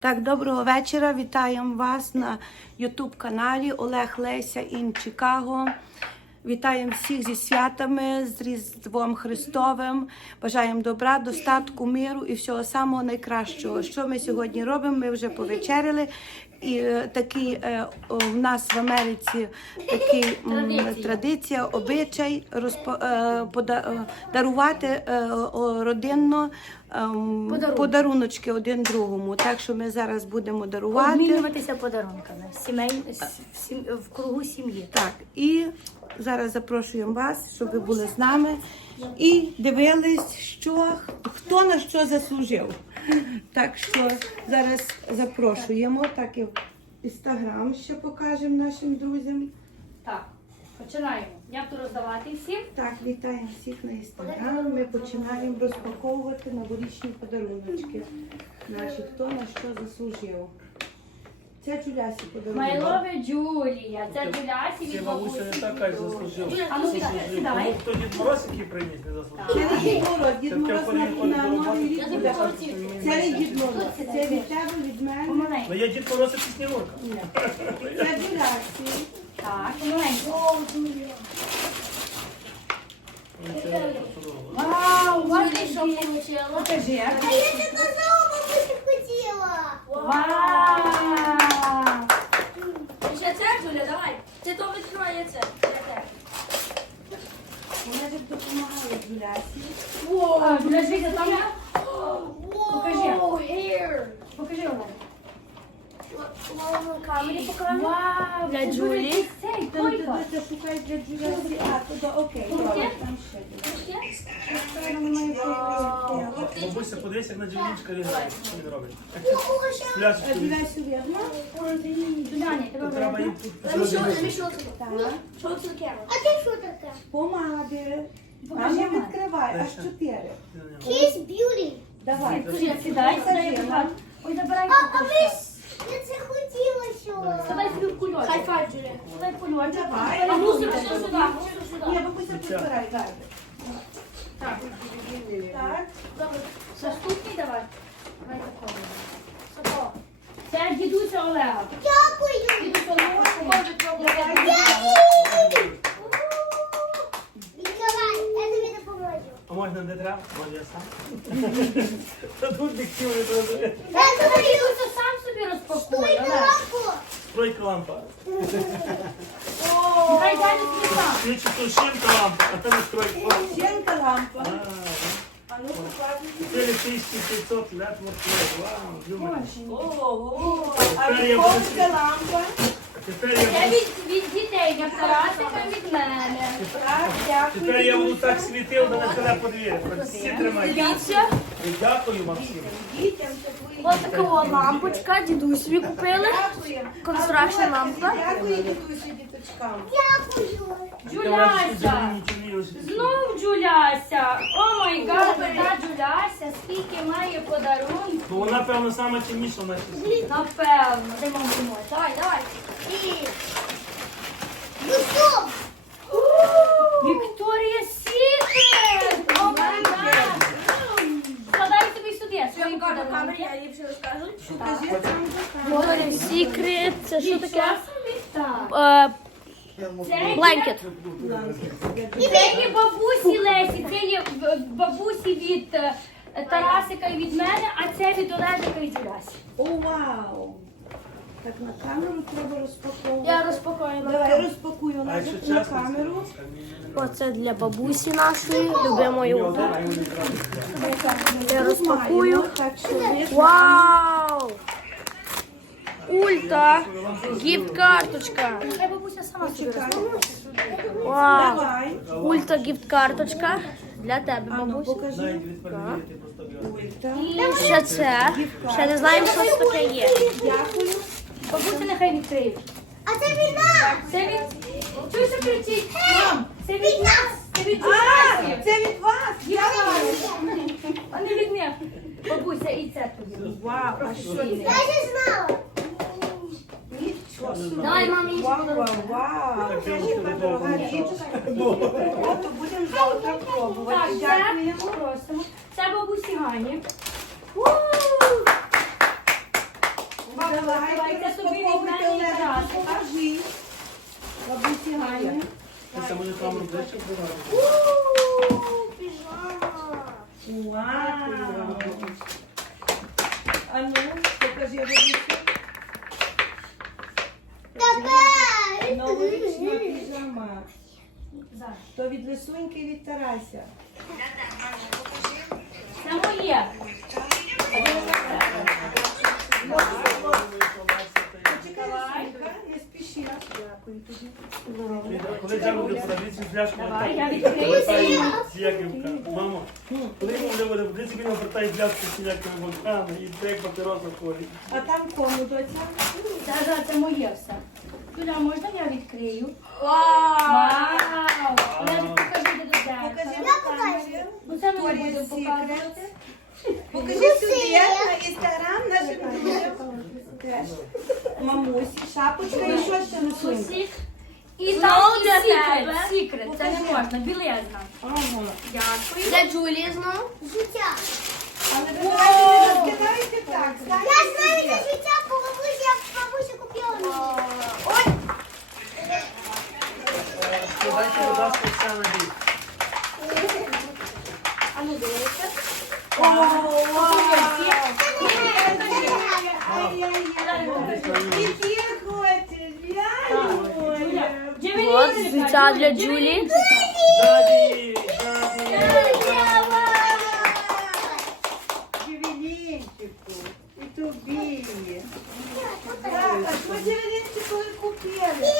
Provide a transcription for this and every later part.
Так, доброго вечора. Вітаємо вас на Ютуб каналі Олег Леся ін Чикаго. Вітаємо всіх зі святами, з Різдвом Христовим. Бажаємо добра, достатку, миру і всього самого найкращого. Що ми сьогодні робимо? Ми вже повечеряли. І е, такий е, в нас в Америці такий Традиція. обичай розпо, е, дарувати родинно Подарунки. подаруночки один другому. Так що ми зараз будемо дарувати. Обмінюватися подарунками в сімей в, сім, в кругу сім'ї. Так, і зараз запрошуємо вас, щоб ви були з нами і дивились, що хто на що заслужив. Так що зараз запрошуємо, так і в інстаграм ще покажемо нашим друзям. Так, починаємо. Я буду роздавати всім. Так, вітаємо всіх на інстаграм. Ми починаємо розпаковувати новорічні подаруночки. Наші, хто на що заслужив. Це Джулясі подарунок. Майлове Джулія. Це Джулясі Це від бабуся не така, як заслужив. А ну сідай. Хто Дід Мороз, який приніс, не заслужив. Це не Дід Мороз, Дід Мороз на, на новий рік буде. Це не Дід Мороз, це від тебе, від мене. Ну Помаленьку. я Дід Мороз і Снігурка. Це Джулясі. Так, помаленьку. Вау, бачиш, що получила. Покажи. А я не казала, бабуся хотіла. Вау! Ще це, Джуля, давай. Ти то відкриває це. Для тебе. Вона ж допомагає Джулясі. А, Покажи, там я. Покажи. Покажи, Олег. Мама, камері покажу. Вау, Для Джулі. це шукай для. А, туди, окей. Бабуся, подивись, як на джевелінчика лягає. Що він робить? А Пляшечку. Треба їм тут ти що таке? Помади. А не відкривай, аж чотири. Kiss Beauty. Давай. Сідай, сідай. Ой, забирай. А, а ви ж, я це хотіла сьогодні. Сідай собі в кульочок. Five, Джуля. Сідай в кульочок. Давай. А мусор все сюди. сюди, мусор Ні, сюди. бабуся прибирай, дай. Так, Так. Добре. наступний давай. Давай такого. Тако. Це дідуся Олега. Дякую. Дідуся Олега. Може, пробувати. Відкривай, я тобі допоможу. А можна не треба? Може я сам? Та тут не не зрозуміти. Я тобі Дідуся сам собі розпакує. Стройка лампа. Хай далі сам. Ти чи шинка лампа, а не стройка лампа. Стінка лампа. А, ну покажи. 4500 лет морфлет. Вау, думаєш. Ого. А я лампа. Тепер Це я від, від дітей, для Тарасика, від мене. Так, дякую. Тепер я буду так світив, на себе подвір'я. Всі тримайте. Дивіться. Дякую. Дітям це твої. Ось така лампочка, дідусеві купили. Дякую. Констракшн лампа. Дякую дідусі діточкам. Дякую. Джуляся. Знов Джуляся. О май гад, Джуляся, скільки має подарунків. Бо вона, певно, саме цінніша в нашій сім'ї. Напевно. Де мама думає? Давай, давай. І... Ну що? Вікторія Сікрет! О май гад! Складай собі сюди свої подарунки. я ліпше розкажу. Покажи там же. Victoria's Secret, це що таке? Так. Е, Це Бленкет. Це є бабусі Лесі, це є бабусі від е, Тарасика і від мене, а це від Олежика і Джулясі. О, вау. Так, на камеру треба розпаковувати. Я розпакую. Давай, розпакую на, на камеру. Оце для бабусі нашої, любимої. Я розпакую. Так що ви Вау! Ульта! Гіфт-карточка. Хай бабуся сама собі розповідає. Вау! Ульта гіфт-карточка. Для тебе, А ну покажи. Ульта. Ще це. Ще не знаємо, що це таке є. Дякую. Бабуся нехай відкриє. А це від нас! Це від... Чуєш, що кричить? Мам, це від нас! Це від А, це від вас. Дякую. А не від них. Бабуся, і це тобі. Вау, а що це? Я не знала. Нічого собі. Давай, мамі, Вау, вау, вау. Це яка дорога річ. От, будемо завтра пробувати. Так, це Дякуємо. просимо. Це бабусі Гані. Давайте тобі від мене і Тарасика. Покажи. Бабусі Гані. Це може камеру ближче вбивати. Вау! А ну, покажи бабусі. Новорічна піжама. То від Лисуньки і від Тарася. Це моє. Почекай, Лисунька, не спіши. Дякую тобі. Коли джаму буде подивитися пляшку, Давай, я відкрию. Сіяківка. Мамо, коли він обертає пляшку з сіякими боками і як папіроса ходить. А там кому доця? Зараз це моє все. Юля, можна я відкрию? Вау! Олежик, покажи, де до Покажи дзеркала. на камері. Ну це ми Victoria's будемо Secret. показувати. Покажи сюди на інстаграм нашим друзям. Теж. Мамусі, шапочка і що ще Лисунька? Усіх. І Знову там і для секрет, тебе. секрет, це не Покажи. можна, білизна. Ага. Дякую. Для Джулії знову. Життя. Але ви давайте не розкидайте так. Я знаю це життя, бо бабуся, бабуся купила мені. Ой! Подайте, будь ласка, все на бік. А ну дивіться. О, вау! І ти хочеш, я Юля, Джемілі, От, Джемілі, життя для Джемілі. Джулії. Даді, даді. Джевелінчику, і тобі. Так, а що Джевелінчику ви купили?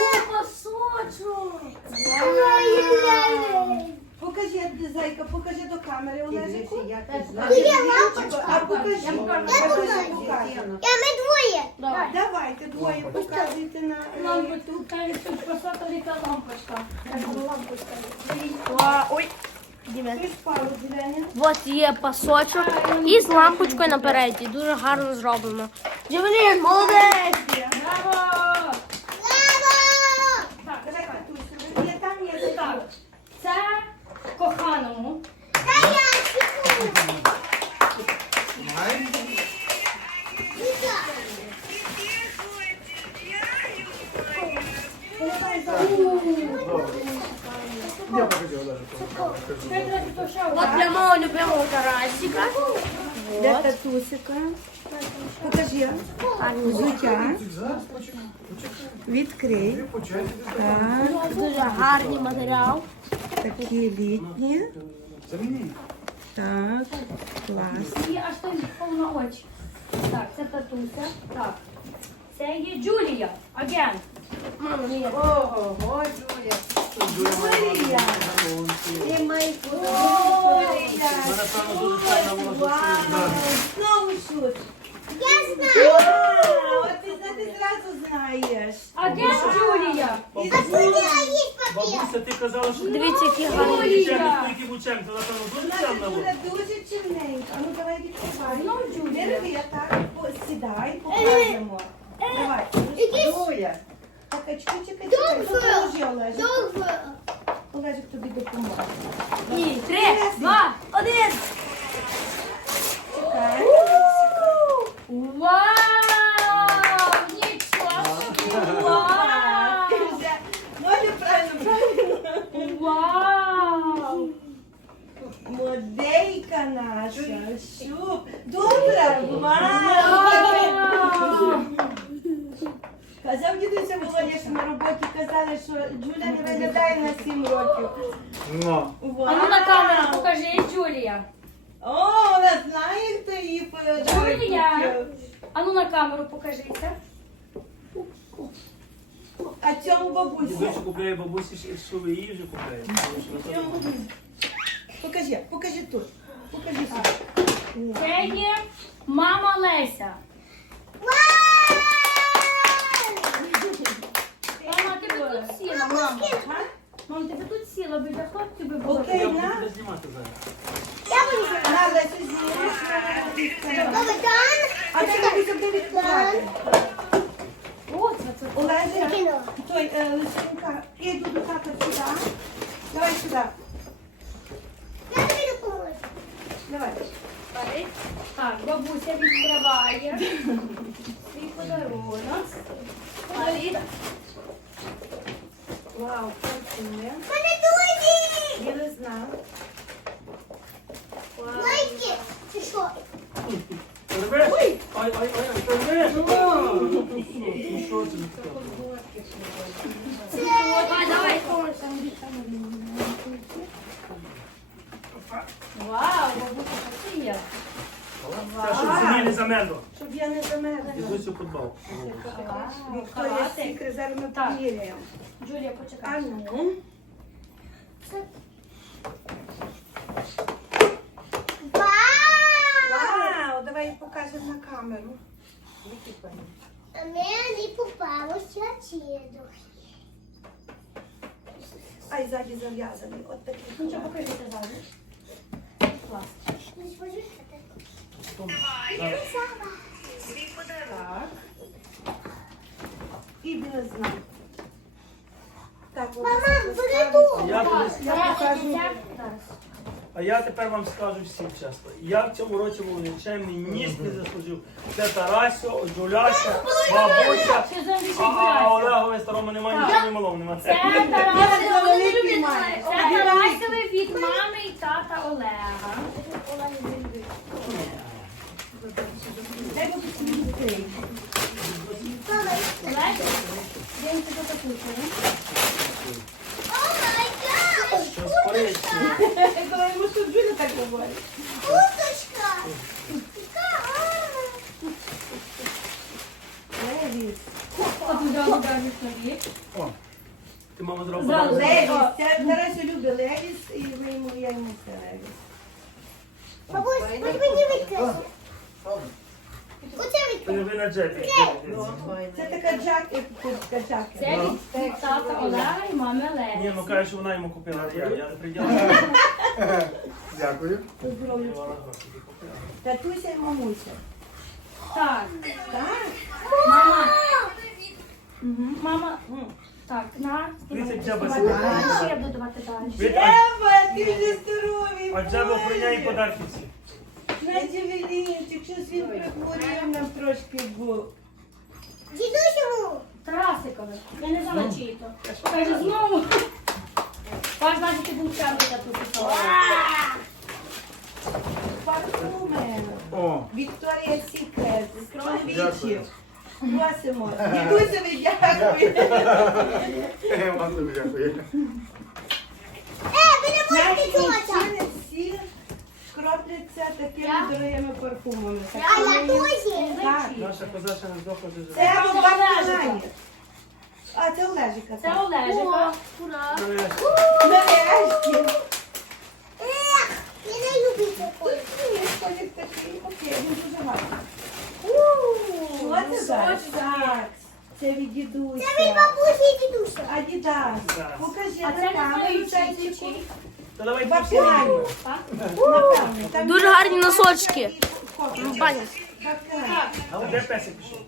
О, пасочок. Покажи, зайка, покажи до камери, Олежику. Є А покажи, Я покажу. покажи, покажи. Я ми двоє. Давай. Давайте двоє показуйте на на Лампочку, YouTube. там тут пасока ліка лампочка. Треба лампочка. Ой. Є пасочок і з лампочкою напереді. Дуже гарно зроблено. Джевелін, молодець! Браво! Так, Давай, Катюсю, є там, є так. там. Це коханому. Чекай, треба тут ще От для мого любимого Тарасика. Де татусика? Покажи. Взуття. Відкрий. Так, Дуже гарний матеріал. такі літні. Так, клас. І аж там повно очі. Так, це татуся. Так. Це є Джулія. Агент. Ого, Джулія. Джулія. І мої Вона, напевно, дуже файна може Вау, знову шут. Я знаю. Вау, от ти, ти зразу знаєш. Агент Джулія. І А тут є папір. Бабуся, ти казала, що Дивіться, які гарні. Чемний такий бучем, то напевно дуже Вона темна буде була. дуже чимненька. Ну давай відкривай. Ну, Джулія. Держи, так, по- сідай, покажемо. Давай. Джуля. Так, а чекай, чекай, чекай. Допоможи, Олежик. Добре. Олежик тобі допоможе. І три, два, один. Чекай. Вау! Нічого собі! Вау! Вже. Може, правильно, правильно. Вау! Щуп. Добре. Вау. Казав дідуся Володя, що на роботі казали, що Джуля не виглядає на 7 років. Ну. А ну на камеру покажи, Джулія. О, вона знає, хто її подарунок Джулія. А ну на камеру покажися. А цьому бабусі? Дідусь купляє бабусі, що ви купляє. Тому що Цьому бабусі. Покажи, покажи тут. Покажи сюди. Це є мама Леся. Мама, ти би тут сіла, мама. Мам, ти би тут сіла, біля хлопців би було. Окей, Я буду на. тебе знімати зараз. На, Лесю, знімеш на Добре, Дан. А це бабуся буде відкривати. О, це це. Кинула. той, е, Лисенька, я йду до тата сюди. Давай сюди. Я тобі допоможу. Давай. Так, бабуся відкриває. подарунок. Лалі. Вау, парфуми. Мене друзі! Білизна. Лайки! Це що? Рвеш? Ай, ай, ай, ай, ти рвеш? Ну що це таке? Давай, давай. Вау, бабуся, що це є? Щоб землі не замерзло. Щоб я не замерзла. Дідусь у футбол. Вікторія Халатик. Сікрет, ми Так. поміряємо. Джулія, А почекай. ну. Вау! Вау, давай покажемо на камеру. Ай, ззаді зав'язаний. От такий. Ну, що покажи зараз? Так. І білизна. Так, Мама, Я покажу. А я тепер вам скажу всім чесно. Я в цьому році був нічим ніс не заслужив. Це Тарасю, Джуляся, бабуся. А, а. Олегові старому немає нічого не малого, нема. Це Тарасове від мами і тата Олега. Олег, дивимося, що таке. О май гад! Що скоріше. Давай, ми тут Джуля так говорить. Куточка! Яка гарна! Левіс. От одразу кажуть собі. О, ти мама Зразу. зробила. Левіс. Це Тарасю любить Левіс, і ви йому, я йому це Левіс. Бабусь, хоч мені відкрити. Оце Ти відкрити. ви на джепі. Це така джакет, Це від від тата Олега і мами Ні, Олега. ну каже, що вона йому купила. Я, я не приділа. Дякую. Татуся і мамуся. Так, Так? мама. Мама. Так, на. Тридцять себе. давай, Ще я буду давати далі. Ви- Ева, ти вже здоровий. А джаба прийняє подарки всі. Знаєте, Велінчик, щось він прихворів нам трошки був. Дідусю! Тарасикове. Я не знала, чиї то. Каже, знову. Ваш бачите, ти був чемний тату писала. Парфуми. О, Вікторія Сікрет, з чоловічів. Дякую. Просимо. Дідусеві дякую. вам дуже дякую. Е, ви не можете тьотя! Мужчини всі кропляться такими дорогими парфумами. Так А що я теж. Так. Наша коза ще не здохла дуже. Це Це Олежика. Наня. А, це Олежика. Це так. Олежика. Нарешті. Ех, я не люблю такої. Ні, колір такий. Окей, він дуже гарний. Ууу. Що це за? Так. Це від дідуся. Це від бабусі і дідуся. Адідас. Так. Покажи А на це не камеру чий зайчику. Та давай Бабки всі. Напевно. Там Дуже гарні носочки. фотка. В бані. А де песик пішов?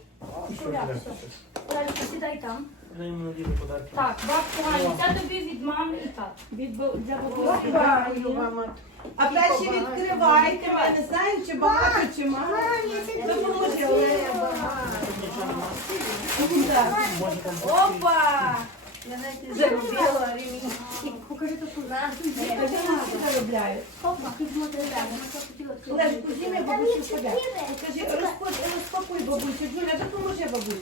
Сідай там. Йому подарки. Так, бабка Ганя, це тобі від мами і тата. Від бо- для бабусі. А перші відкривайте. Ми не знаємо, чи багато, чи мало. Допоможи. Олега. Опа! Я навіть не заробила ремінь. Покажи скільки заробляють? Опа. Олеж, зніми бабусю. Скажи, розпо- розпакуй бабусю. Джуля, допоможи бабусі.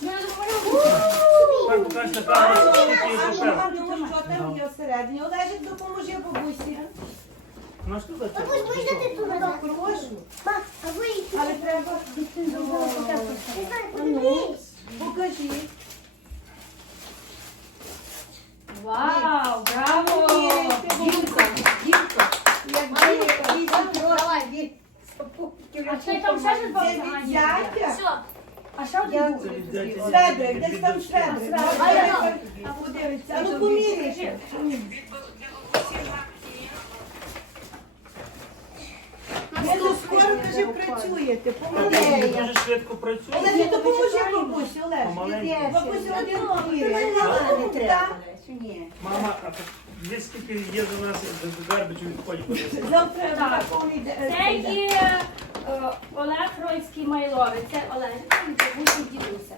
Ну, я. Так, покажи А папер. ну, що там є всередині? Олежик, допоможи бабусі. Ну що за Бабусь, будеш дати ту воду? Прошу. Мам, а ви Але треба... Покажи. Вау, браво! Дівка, дівка. Як дівка, вісім років. А що там ще ж Це від дядя. А що Я- тут буде? Десь там шведрик. А я- А подивиться. А ну поміряй. Ви тут скоро, каже, працюєте. Помаленьку. Дуже швидко працює. Олег, допоможи бабусі, Олег. Помаленьку. Бабусі один поміряє. Так. Мама, а є скільки є до нас до Гарбичу відходів. Завтра Так. повний де- Це є е, Олег Ройський Майловий. Це Олег бабусі дідуся.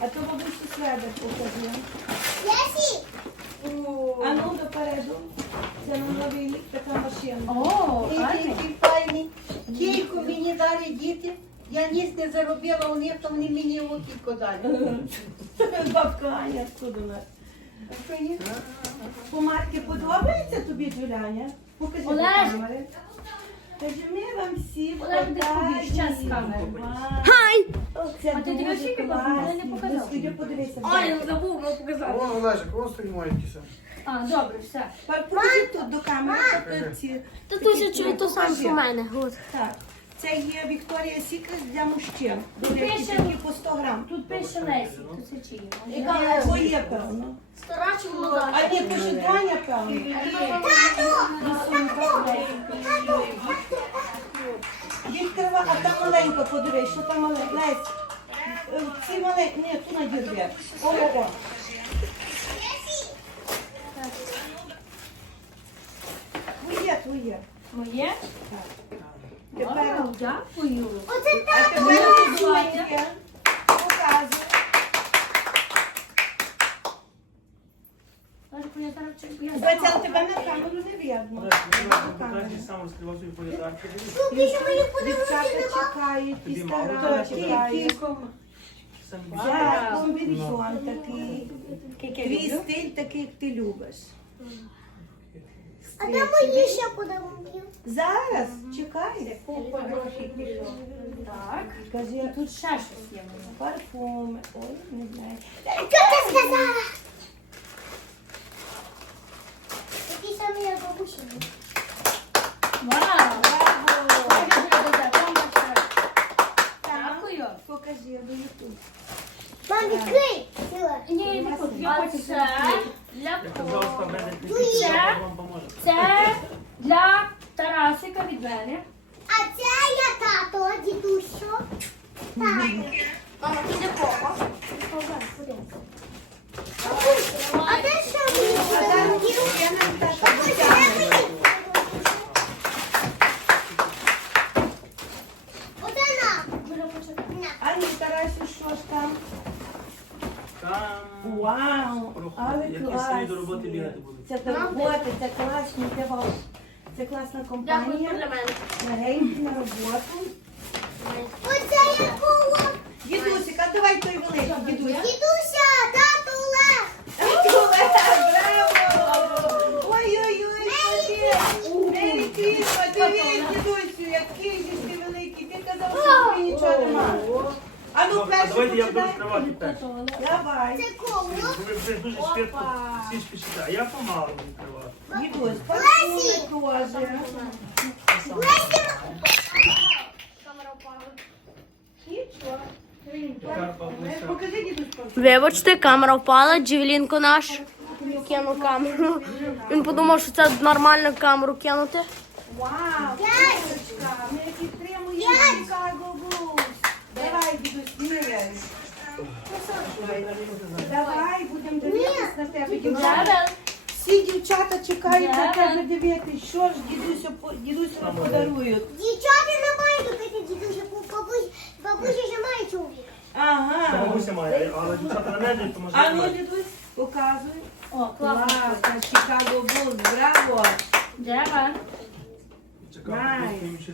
А то бабусі сведер покажи. Лесі, А ну допереду. Це на новий рік така машина. О, які файні. Кілько мені дали діти. Я ніс не заробила, вони то вони мені його кілько дали. Бабка Аня, откуда у нас? Помадки подобаються тобі, Джуляня? Покажи до камери. Кажи, ми вам всі Олег, де? Щас з камери. Хай! Це А ти дуже дивишся, як я класно. не показала? Ось подивися. Ой, я забув вам А показати. вон Олежик, вон стоїть маленький. А, добре, все. Пар- Покажи тут до камери. тут ці- Татуся чує то саме, що в мене. От. Так. Це є Вікторія Сікрет для мужчин. Речі, Пише- тільки по 100 грам. Тут пише Лесі, тут це чиї? Яка твоє, певно. Стара чи молода? А ні, пише Доня, певно. Відкрива, а там маленька, подивись, що там маленька. Лесь, е, ці маленькі, ні, ту надірве. О, о, о. Твоє, твоє. Моє? Тепер, Вау, дякую. оце а так. тепер твоє. Показуй. Лежику, я зараз чекаю, я Баця, сама. тебе на камеру не видно. Олег, На я камеру. покажу сам розкривав свої подарки. Поки що мені подарунки Дівчата нема. чекають, Тобі мало інстаграм треба чекає. Кілько. Самі Це комбінезон такий. Скільки я Твій люблю. стиль такий, як ти любиш. А де мої ще подарунки? Зараз чекай. Купа грошей пішов. Так. Кажи, Тут ще щось є. в мене. парфуми. Ой, не знаю. Що ти сказала? Такі самі, як бабусі. Вау! Дякую. Покажи, я до ютуб. Мам, відкрий. Сила. Ні, не хочу. Я хочу це для Я казав, що кого? мене Це? вам поможе. Це для Тарасика від мене. А це я тато, дідусю. Так. Мама, піде попа. А де ще мені подарунки? Я не так Бабуся, де мені? Оце на. На. А ні, Тарасю, що ж там? Там Вау! Але Які самі до роботи бігати. Це до роботи, це класні, це вам. Це класна Дякую компанія. мене. Легенькі на роботу. Оце я було. Дідусик, а давай той великий, дідусь. Дідуся, тато Олег. Браво! Ой-ой-ой, Мері Крісма, дивись, дідусю, який же ж ти великий. Ти казав, що тобі нічого нема. А ну перше Давайте я буду відкривати перший. Давай. Це кого? Ви вже дуже швидко всі а я помалу відкриваю. Дідусь, парфуми теж. Покажи, дідусь. Вибачте, камера впала, Джевелінко наш кинув камеру. Він подумав, що це нормально камеру кинути. Вау, Дядечка, ми підтримуємо Chicago Blues. Давай. Давай, будемо дивитися на тебе, дівчата. Всі дівчата чекають на тебе дивитися, що ж дідусю, по- дідусю нам подарують. Дівчата не мають купити дідуся, бо бабусь, бабуся вже має чоловік. Ага. бабуся має, але дівчата на мене, тому що А ну, дідусь, показуй. О, класно. Класно, Chicago Bulls, браво.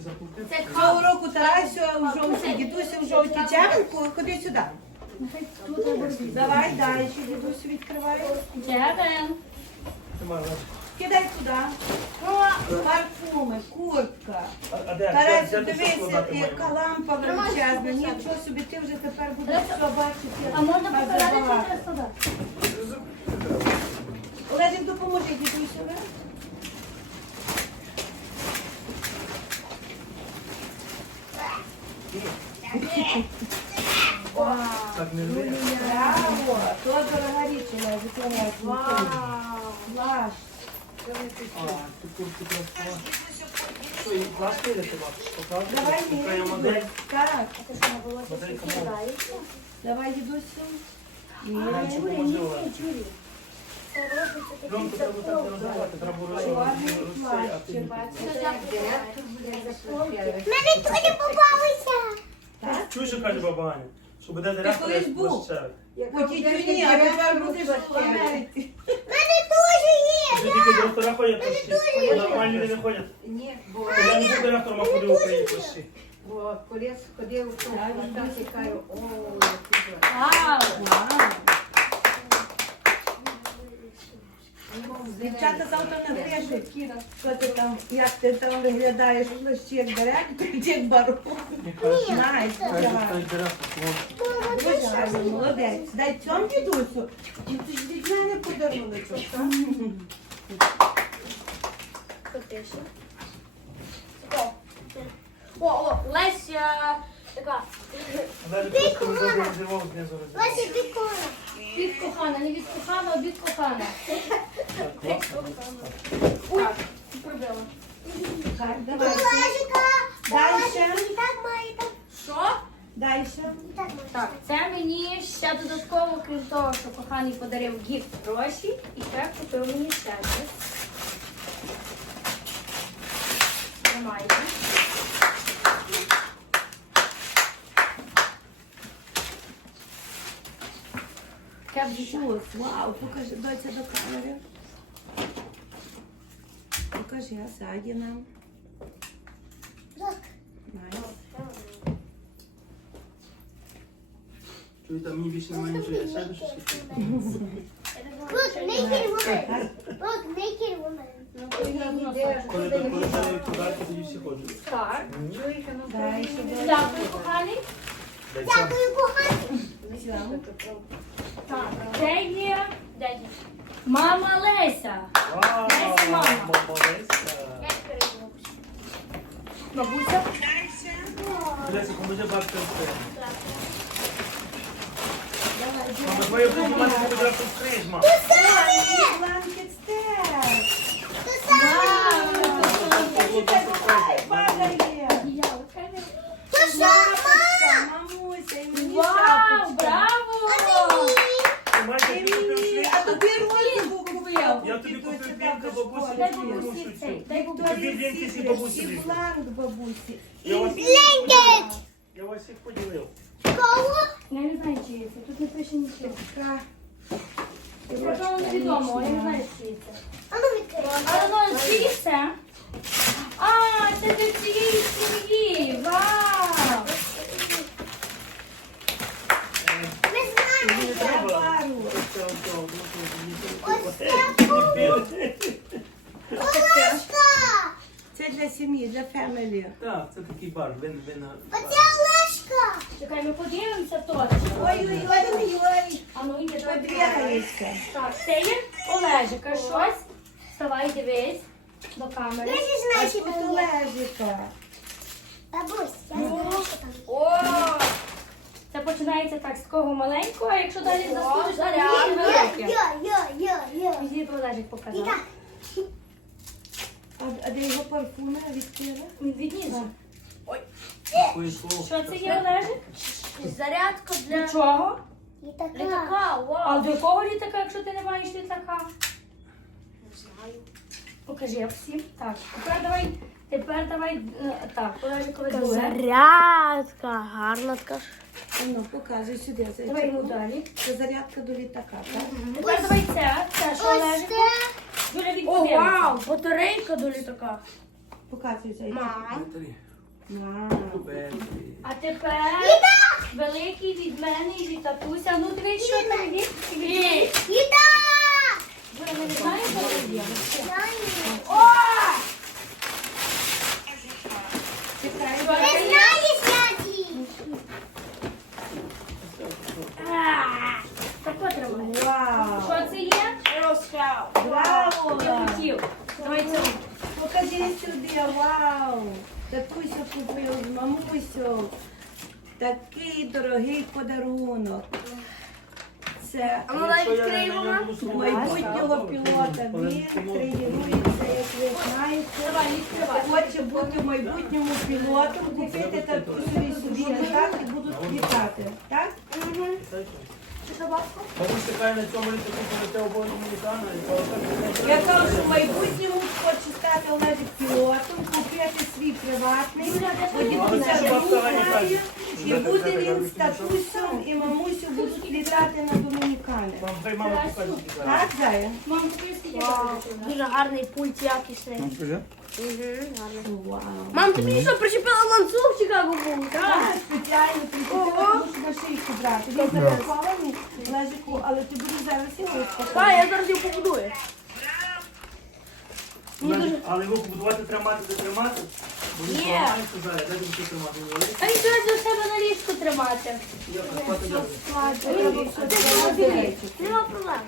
Заплатити. Це Цього року Тарасю у жовтій, дідусю у жовтій ходи сюди. Давай далі, дідусю відкривай. Олег. Кидай туди. Парфуми, куртка. Тарасю, дивися, яка лампа величезна. Нічого собі, ти вже тепер будеш все бачити. А можна показати, що це сюди? Олежик, допоможи дідусю. Так не люблю. Браво! То дорога річ. Вау! Клас. А, ти куртку просто. Що, і клас вийдете вас? Показуй. Давай, Така ні. модель. Так, Моделька мова. давай, дідусю. Менше поможи, Олег. Ромку треба так не називати, треба розсей, а ти не Мене туди попалися. Чуєш, що каже баба Аня? Що буде директор, колись був. площадь. У тітюні, а тепер будеш в Америці. Мене теж є. Тільки директора ходять площі, нормальні не ходять. Ні, бо, Я не був директором, а ходив в Україні площі. бо колись ходив у тому, а там тікаю, о, який жах. Вау! Дівчата завтра напишуть, що ти там, як ти там виглядаєш в площі як директор, як барон. Знаєш, директор. Гарно, молодець. Дай цьому дідусю. Ти ж від мене подарунок, так? О, о, Леся. Така. Знизу розірвав. Вася, ти кола. Від кохана, не від кохана, а від кохана. Пробила. Так, давай. Дальше. Що? Дальше. Так це мені ще додатково, крім того, що коханий подарив гіфт гроші, і ще купив мені ще. Тримайте. Кеп вау, покажи, доця до камери. Покажи, а ззаді нам. Так. Найс. Чуєте, мені більше немає нічого, я більше щось. Look, naked woman. Look, naked woman. Коли ти коли ти подарки, тоді всі ходять. Так. Дякую, коханий. Дякую, коханий. Так, де є? Де є? Мама Леся. Вау, Леся мама. молодець. Бабуся. Дивіться, поможи бабці все. Мама, твоє приймати буде раптом скрізь, мама. Бланкет стек. То саме. Падає. То саме. Мамуся, і мені Вау, шапочка. браво! Ти маєш тобі купив шлейку? А тобі розову купив. Я тобі купив пінка бабусі, Дай я тобі бабусі мушу цей, цю. Всі бабусі І візьму. бланк бабусі. Я вас Blanket. я вас всіх поділив. Кого? Я не знаю, чи є це. Тут не пише нічого. Така. Просто невідомо, я не знаю, чи є це. А ну відкрий. Але ну, чи це? А, це для цієї сім'ї. Вау! Ми знаємо. Не треба. Пару. Оце, оце, Ось оце. Олешка. Це для сім'ї, для фемілі. Так, це такий бар, він, він. Оце Олешка. Чекай, ми подивимося точно. Ой-ой-ой, А ну йде так. подвігаєшся. Так, це є Олежика щось. Вставай, дивись до камери. Is А наші тут. Олежика. Бабусь, я знаю, що там. О! Це починається так з такого маленького, а якщо далі заслужиш, далі велике. Йо-йо-йо-йо. Візі Олежик І показав. так. А, а де його парфуми відкрила? Відніже. Ой. Що це є Олежик? Зарядка Для для чого? Літака. літака. А Вау. до якого літака, якщо ти не маєш літака? Не знаю. Покажи всім. Так, тепер давай, тепер давай, е, так, Олежикове друге. Зарядка. Гарна така. ж. Ну, показуй сюди. Це, Давай йому далі. це зарядка до літака, так? Тепер давай це, це що Ось Олежику? це. Юля О, вау, батарейка до літака. Показуй. Мам. Мам. А тепер великий від мене і від татуся. Ну дивись, що там є. Літа. Ви не знаєте, що є? Чекай. Ти знаєш, Яді? А, Так от. Вау. Що це є? Браво. Я хотів. Давай це. Покажи сюди, вау! Татуся купив з мамусю. Такий дорогий подарунок. Це А ну відкриємо. мам. майбутнього пілота. Він тренується, як ви знаєте. Давай, відкривай. Хоче бути майбутньому пілотом, купити татусові собі літак і будуть літати. Так? Бабусь чекає на цьому літаку полете обоє Домінікана, і каже, Я кажу, що в майбутньому хоче стати Олежик пілотом, купити свій приватний, поділитися що і буде він з татусем і мамусю будуть літати на Домінікани. Хай мама покаже. Так, Зая? Мам, Дуже гарний пульт якісний. Ну, скажи. Вау. Мам, ти що причепила ланцюг в Чикаго був? Так, спеціально прикупила, щоб на шийку брати. Він зараз хований, Олежику, але ти будеш зараз його Так, я зараз його побудую. Знаєте, Але його побудувати треба мати де тримати. Бо він Є. поламається зараз, де він буде тримати? Він. А він зараз до себе на ліжку тримати. Я. Треба. Нема проблем.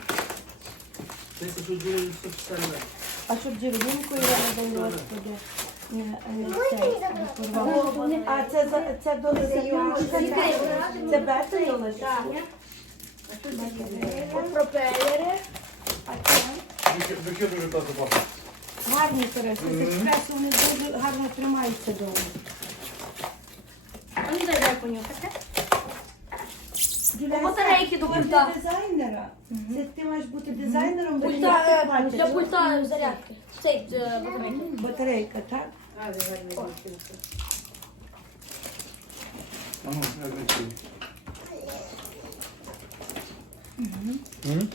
Ти це тут буде все встане. А щоб джерелінкою я не господи. Не, не це, порвала. А це, за, це до Це бетері лише? Пропелери. А це Викидую та запаху. Гарні кориси. З експресу вони дуже гарно тримаються вдома. А ну дай дай понюхати. Юля, Батарейки до це пульта. дизайнера. Це ти маєш бути дизайнером, бо Пульта, ти е, бачиш. для пульта зарядки. Цей е, батарейки. Батарейка, так? А ну, я знайшов.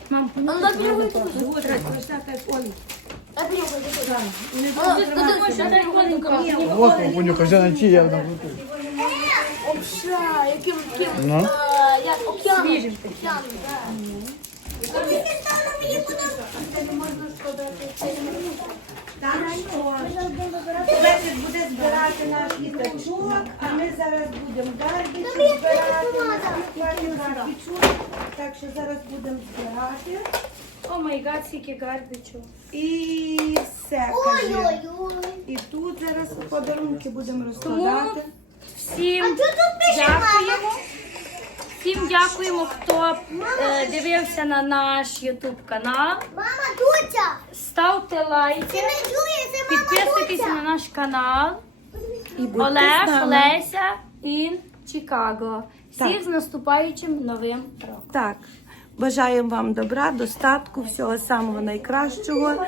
Мам, А ну дай понюхати. Ось як Олі. Дай ну? Вот, понюхай, вже на ті, я там. Обша, яким, яким, Ну? е, як океаном. Океаном, так. Так що Лесик буде збирати наш літачок, а ми зараз будемо гарбічок збирати. Хватить гарбічок, так що зараз будемо збирати. О май гад, скільки гарбічу. І все, каже. Ой-ой-ой. І тут зараз подарунки будемо розкладати. Всім А що тут пише дякуємо. мама? Всім дякуємо, хто е, дивився на наш ютуб канал. Мама Дуця. Ставте Ти лайки, не чуєш, це мама підписуйтесь на наш канал. І будьте з Олег, нами. Леся, Ін, Чикаго. Всіх Так. з наступаючим новим роком. Так. Бажаємо вам добра, достатку, всього самого найкращого.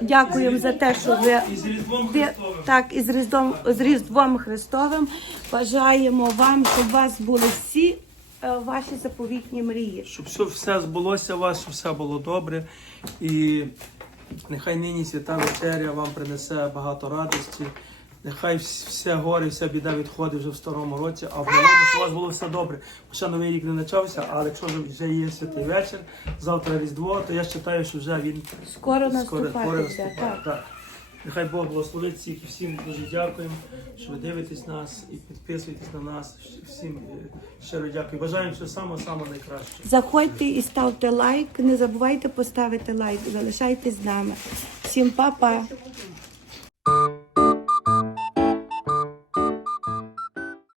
Дякуємо за те, що ви І з ви- так із Різдвом, з Різдвом Христовим. Бажаємо вам, щоб у вас були всі е, ваші заповітні мрії. Щоб все, все збулося у вас, щоб все було добре. І нехай нині свята вечеря вам принесе багато радості. Нехай все горе, вся біда відходить вже в старому році, а в новому, щоб у вас було все добре. Ще новий рік не почався, але якщо вже- є святий вечір, завтра Різдво, то я вважаю, що вже він Скоро скоро, скоро наступає. так. Так. Нехай Бог благословить всіх і всім дуже дякуємо, що ви дивитесь нас і підписуєтесь на нас. Всім е, щиро дякую. Бажаємо все саме саме найкраще. Заходьте і ставте лайк. Не забувайте поставити лайк. Залишайтесь з нами. Всім па-па.